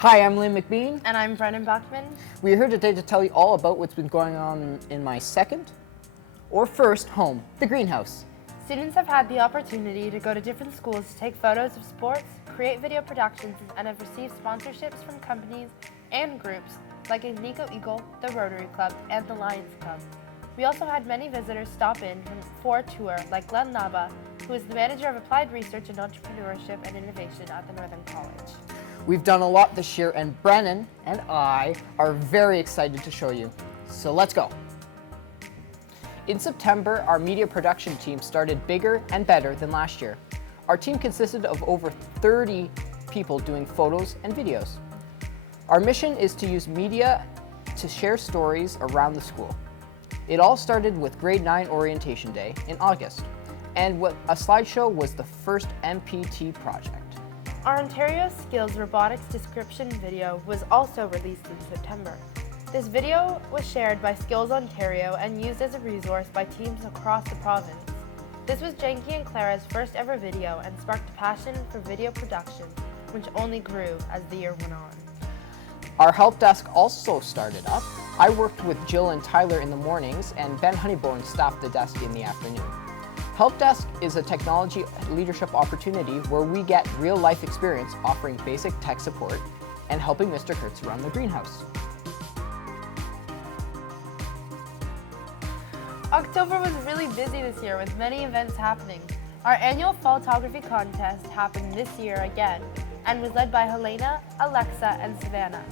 Hi, I'm Liam McBean. And I'm Brennan Bachman. We are here today to tell you all about what's been going on in my second or first home, the greenhouse. Students have had the opportunity to go to different schools to take photos of sports, create video productions, and have received sponsorships from companies and groups like Agnico Eagle, the Rotary Club, and the Lions Club. We also had many visitors stop in for a tour, like Glenn Laba, who is the Manager of Applied Research and Entrepreneurship and Innovation at the Northern College. We've done a lot this year, and Brennan and I are very excited to show you. So let's go. In September, our media production team started bigger and better than last year. Our team consisted of over 30 people doing photos and videos. Our mission is to use media to share stories around the school. It all started with Grade 9 Orientation Day in August, and a slideshow was the first MPT project. Our Ontario Skills Robotics description video was also released in September. This video was shared by Skills Ontario and used as a resource by teams across the province. This was Jenki and Clara's first ever video and sparked a passion for video production, which only grew as the year went on. Our help desk also started up. I worked with Jill and Tyler in the mornings, and Ben Honeyborn staffed the desk in the afternoon. Help Desk is a technology leadership opportunity where we get real-life experience offering basic tech support and helping Mr. Kurz run the greenhouse. October was really busy this year with many events happening. Our annual photography contest happened this year again and was led by Helena, Alexa, and Savannah.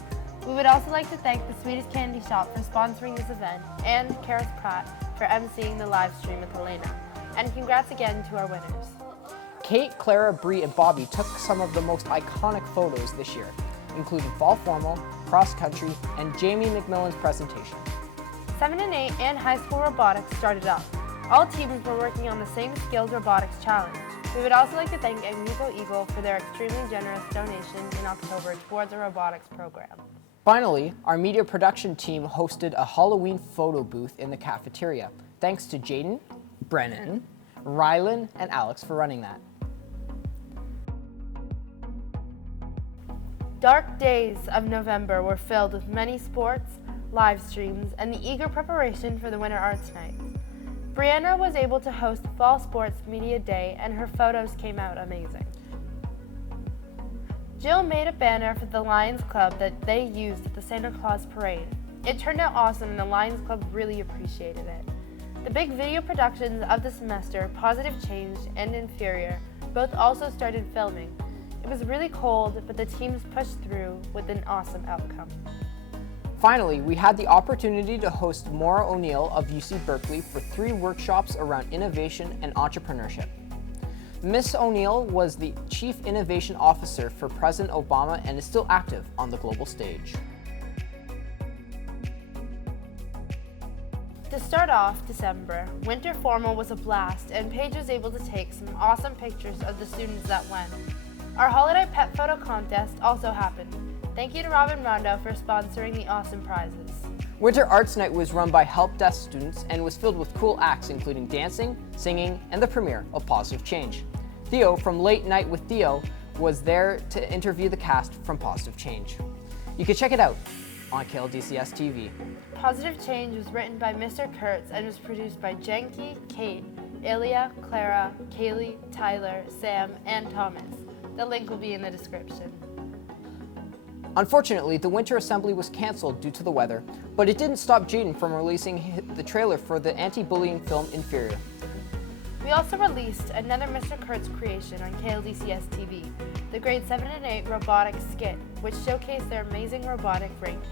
We would also like to thank the Sweetest Candy Shop for sponsoring this event and Karis Pratt for emceeing the live stream with Helena. And congrats again to our winners. Kate, Clara, Bree, and Bobby took some of the most iconic photos this year, including fall formal, cross country, and Jamie McMillan's presentation. 7 and 8 and high school robotics started up. All teams were working on the same Skills Robotics Challenge. We would also like to thank Agnico Eagle for their extremely generous donation in October towards the robotics program. Finally, our media production team hosted a Halloween photo booth in the cafeteria. Thanks to Jaden, Brennan, Rylan, and Alex for running that. Dark days of November were filled with many sports, live streams, and the eager preparation for the Winter Arts Night. Brianna was able to host Fall Sports Media Day, and her photos came out amazing. Jill made a banner for the Lions Club that they used at the Santa Claus Parade. It turned out awesome, and the Lions Club really appreciated it. The big video productions of the semester, Positive Change and Inferior, both also started filming. It was really cold, but the teams pushed through with an awesome outcome. Finally, we had the opportunity to host Maura O'Neill of UC Berkeley for 3 workshops around innovation and entrepreneurship. Miss O'Neill was the Chief Innovation Officer for President Obama and is still active on the global stage. To start off December, Winter Formal was a blast, and Paige was able to take some awesome pictures of the students that went. Our holiday pet photo contest also happened. Thank you to Robin Rondo for sponsoring the awesome prizes. Winter Arts Night was run by Help Desk students and was filled with cool acts including dancing, singing, and the premiere of Positive Change. Theo from Late Night with Theo was there to interview the cast from Positive Change. You can check it out on KLDCS TV. Positive Change was written by Mr. Kurz and was produced by Jenki, Kate, Ilya, Clara, Kaylee, Tyler, Sam, and Thomas. The link will be in the description. Unfortunately, the winter assembly was canceled due to the weather, but it didn't stop Jaden from releasing the trailer for the anti-bullying film Inferior. We also released another Mr. Kurz creation on KLDCS TV, the Grade 7 and 8 robotics skit, which showcased their amazing robotic ranking.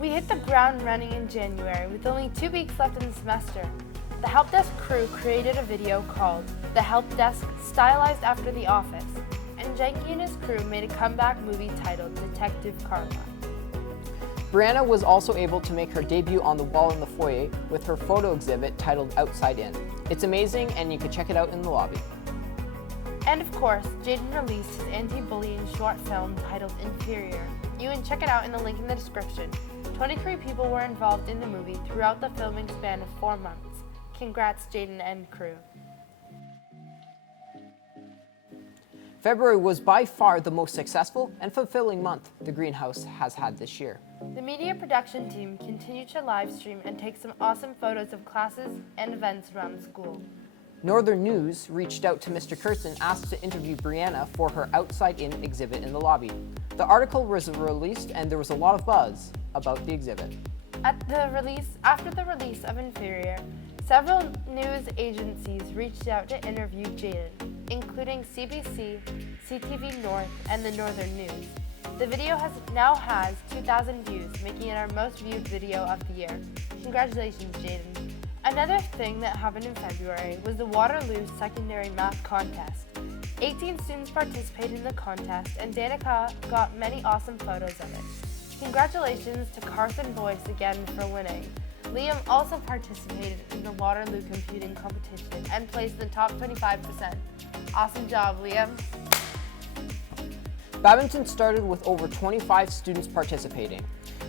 We hit the ground running in January with only 2 weeks left in the semester. The Help Desk crew created a video called The Help Desk Stylized After the Office, and Jenki and his crew made a comeback movie titled Detective Karma. Brianna was also able to make her debut on the wall in the foyer with her photo exhibit titled Outside In. It's amazing, and you can check it out in the lobby. And of course, Jaden released his anti-bullying short film titled Inferior. You can check it out in the link in the description. 23 people were involved in the movie throughout the filming span of 4 months. Congrats, Jaden and crew. February was by far the most successful and fulfilling month the Greenhouse has had this year. The media production team continued to live stream and take some awesome photos of classes and events around the school. Northern News reached out to Mr. Kurz and asked to interview Brianna for her outside-in exhibit in the lobby. The article was released and there was a lot of buzz about the exhibit. After the release of Inferior, several news agencies reached out to interview Jaden, including CBC, CTV North, and the Northern News. The video now has 2,000 views, making it our most viewed video of the year. Congratulations, Jaden. Another thing that happened in February was the Waterloo Secondary Math Contest. 18 students participated in the contest, and Danica got many awesome photos of it. Congratulations to Carson Boyce again for winning. Liam also participated in the Waterloo computing competition and placed in the top 25%. Awesome job, Liam. Badminton started with over 25 students participating.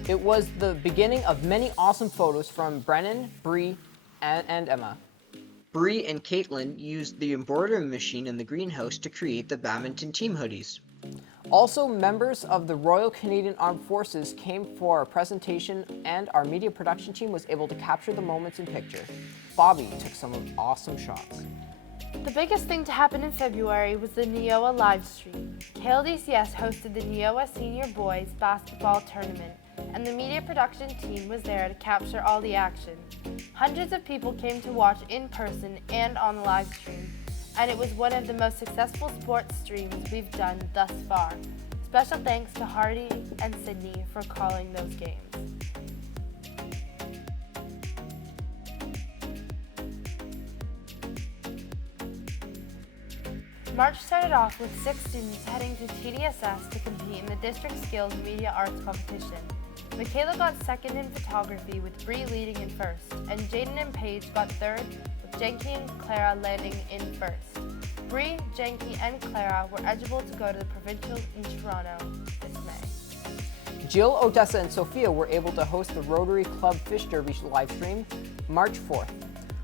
It was the beginning of many awesome photos from Brennan, Bree, and Emma. Bree and Caitlin used the embroidery machine in the greenhouse to create the badminton team hoodies. Also, members of the Royal Canadian Armed Forces came for our presentation, and our media production team was able to capture the moments in picture. Bobby took some awesome shots. The biggest thing to happen in February was the Neoa live stream. KLDCS hosted the Neoa Senior Boys Basketball Tournament, and the media production team was there to capture all the action. Hundreds of people came to watch in person and on the live stream, and it was one of the most successful sports streams we've done thus far. Special thanks to Hardy and Sydney for calling those games. March started off with 6 students heading to TDSS to compete in the District Skills Media Arts Competition. Michaela got second in photography with Bree leading in first, and Jaden and Paige got third with Jenke and Clara landing in first. Bree, Jenke, and Clara were eligible to go to the Provincials in Toronto this May. Jill, Odessa, and Sophia were able to host the Rotary Club Fish Derby live stream March 4th.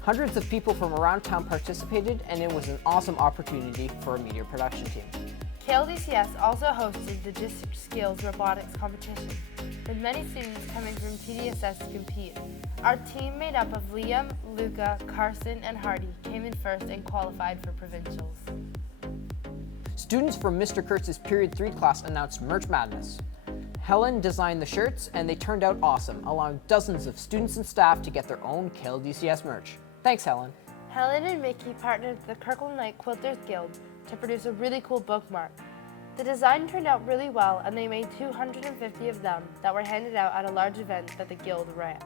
Hundreds of people from around town participated, and it was an awesome opportunity for a media production team. KLDCS also hosted the District Skills Robotics Competition, with many students coming from TDSS to compete. Our team, made up of Liam, Luca, Carson, and Hardy, came in first and qualified for provincials. Students from Mr. Kurtz's Period 3 class announced Merch Madness. Helen designed the shirts, and they turned out awesome, allowing dozens of students and staff to get their own KLDCS merch. Thanks, Helen. Helen and Mickey partnered with the Kirkland Lake Quilters Guild to produce a really cool bookmark. The design turned out really well, and they made 250 of them that were handed out at a large event that the Guild ran.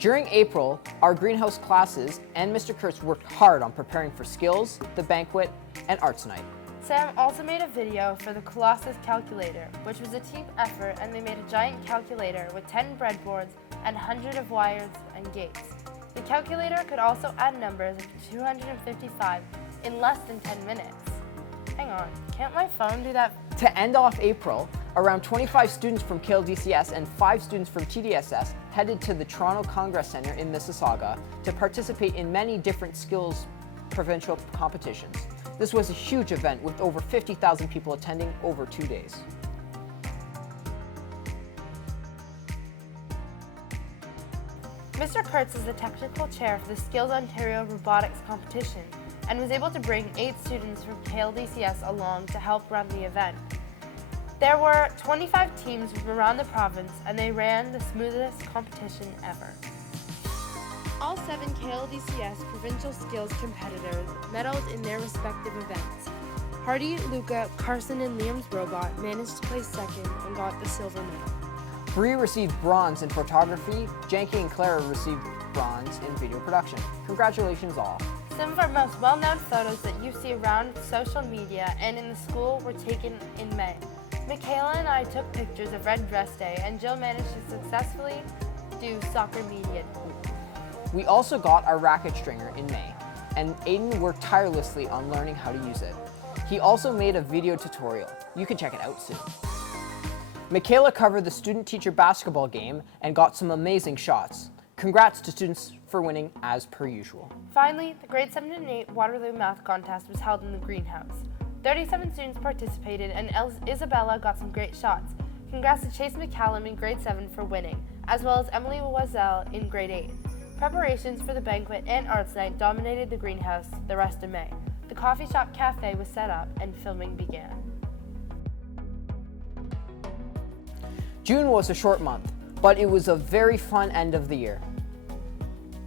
During April, our greenhouse classes and Mr. Kurtz worked hard on preparing for skills, the banquet, and arts night. Sam also made a video for the Colossus calculator, which was a team effort, and they made a giant calculator with 10 breadboards and hundreds of wires and gates. The calculator could also add numbers up to 255 in less than 10 minutes. Hang on, can't my phone do that? To end off April, around 25 students from KLDCS and 5 students from TDSS headed to the Toronto Congress Centre in Mississauga to participate in many different skills provincial competitions. This was a huge event with over 50,000 people attending over 2 days. Mr. Kurtz is the technical chair for the Skills Ontario Robotics Competition and was able to bring 8 students from KLDCS along to help run the event. There were 25 teams from around the province, and they ran the smoothest competition ever. All 7 KLDCS provincial skills competitors medaled in their respective events. Hardy, Luca, Carson, and Liam's robot managed to place second and got the silver medal. Bree received bronze in photography, Jenke and Clara received bronze in video production. Congratulations all. Some of our most well-known photos that you see around social media and in the school were taken in May. Michaela and I took pictures of Red Dress Day, and Jill managed to successfully do soccer media. We also got our racket stringer in May, and Aiden worked tirelessly on learning how to use it. He also made a video tutorial. You can check it out soon. Michaela covered the student-teacher basketball game and got some amazing shots. Congrats to students for winning as per usual. Finally, the grade 7 and 8 Waterloo Math Contest was held in the greenhouse. 37 students participated and Isabella got some great shots. Congrats to Chase McCallum in grade 7 for winning, as well as Emily Wazell in grade 8. Preparations for the banquet and arts night dominated the greenhouse the rest of May. The coffee shop cafe was set up and filming began. June was a short month, but it was a very fun end of the year.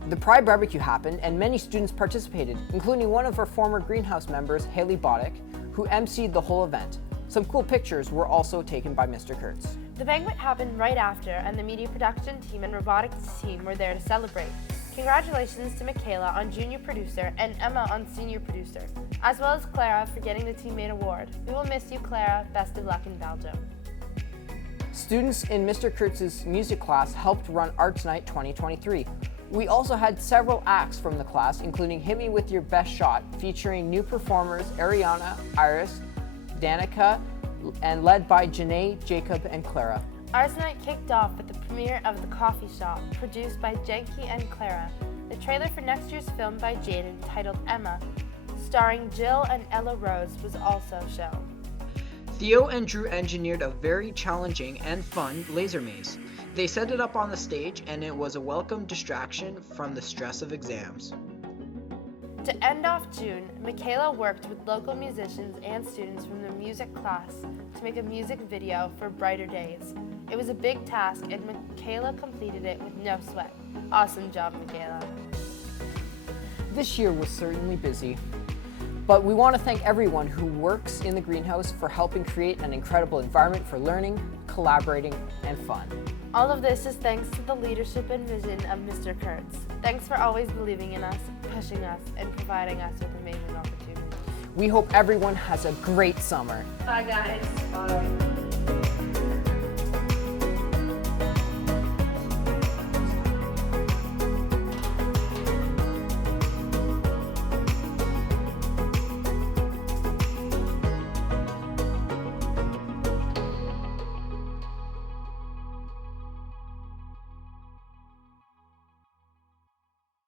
The Pride Barbecue happened and many students participated, including one of our former greenhouse members, Haley Boddick, who emceed the whole event. Some cool pictures were also taken by Mr. Kurz. The banquet happened right after, and the media production team and robotics team were there to celebrate. Congratulations to Michaela on Junior Producer and Emma on Senior Producer, as well as Clara for getting the Teammate Award. We will miss you, Clara. Best of luck in Belgium. Students in Mr. Kurtz's music class helped run Arts Night 2023. We also had several acts from the class, including Hit Me With Your Best Shot, featuring new performers Ariana, Iris, Danica, and led by Janae, Jacob, and Clara. Arts Night kicked off with the premiere of The Coffee Shop, produced by Jenke and Clara. The trailer for next year's film by Jaden, titled Emma, starring Jill and Ella Rose, was also shown. Theo and Drew engineered a very challenging and fun laser maze. They set it up on the stage and it was a welcome distraction from the stress of exams. To end off June, Michaela worked with local musicians and students from the music class to make a music video for Brighter Days. It was a big task and Michaela completed it with no sweat. Awesome job, Michaela. This year was certainly busy, but we want to thank everyone who works in the greenhouse for helping create an incredible environment for learning, collaborating, and fun. All of this is thanks to the leadership and vision of Mr. Kurz. Thanks for always believing in us, pushing us, and providing us with amazing opportunities. We hope everyone has a great summer. Bye, guys. Bye.